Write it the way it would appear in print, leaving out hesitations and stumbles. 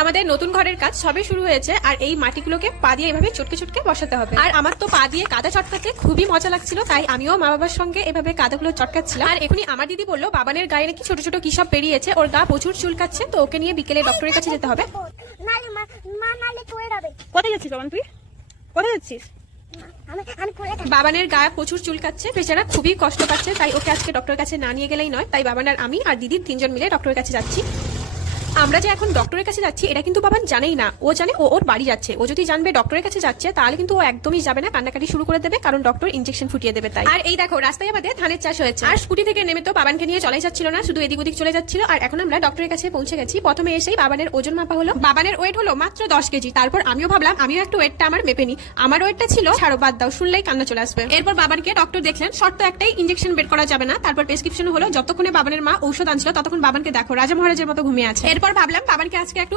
আমাদের নতুন ঘরের কাজ সবে শুরু হয়েছে আর এই মাটিগুলোকে পা দিয়ে এভাবে চটকে চটকে বসাতে হবে। আর আমার তো পা দিয়ে কাদা চটকাতে খুবই মজা লাগছিল, তাই আমিও মা বাবার সঙ্গে এভাবে কাদাগুলো চটকাচ্ছিলাম। আর এখনই আমার দিদি বললো বাবানের গায়ে নাকি ছোট ছোট কি সব বেরিয়েছে, ওর গা প্রচুর চুলকাচ্ছে, তো ওকে নিয়ে বিকেলে ডক্টরের কাছে যেতে হবে। কোথায় যাচ্ছিস বাবান, তুই কোথায় যাচ্ছিস? বাবানের গায়ে প্রচুর চুলকাচ্ছে, বেচারা খুবই কষ্ট পাচ্ছে, তাই ওকে আজকে ডক্টরের কাছে না নিয়ে গেলেই নয়। তাই বাবান আর আমি আর দিদি তিনজন মিলে ডক্টরের কাছে যাচ্ছি। আমরা যে এখন ডক্টরের কাছে যাচ্ছি এটা কিন্তু বাবান জানেই না, ও জানে ও ওর বাড়ি যাচ্ছে। ও যদি জানবে ডক্টরের কাছে যাচ্ছে তাহলে কিন্তু ও একদমই যাবে না, কান্নাকাটি শুরু করে দেবে, কারণ ডক্টর ইনজেকশন ফুটিয়ে দেবে তাই। আর এই দেখো রাস্তায় আমাদের ধানের চাষ হয়েছে, আর স্কুটি থেকে নেমে তো বাবানকে নিয়ে চলাই যাচ্ছিল না, শুধু এদিক ওদিক চলে যাচ্ছিল। আর এখন আমরা ডক্টরের কাছে পৌঁছে গেছি। প্রথমে এসেই বাবানের ওজন মাপা হলো, বাবানের ওয়েট হলো মাত্র 10 কেজি। তারপর আমিও ভাবলাম আমিও একটু ওয়েটটা আমার মেপে নি। আমার ওয়েটটা ছিল, ছাড়ো বাদ দাও, শুনলেই কান্না চলে আসবে। এরপর বাবানকে ডক্টর দেখলেন, শর্ত একটাই, ইনজেকশন বের করা যাবে না। তারপর প্রেসক্রিপশন হলো, যতক্ষণে বাবানের মা ঔষধ আনছিল ততক্ষণ বাবানকে দেখো রাজা মহারাজের মতো ঘুমিয়ে আছে। এরপর ভাবলাম বাবানকে আজকে একটু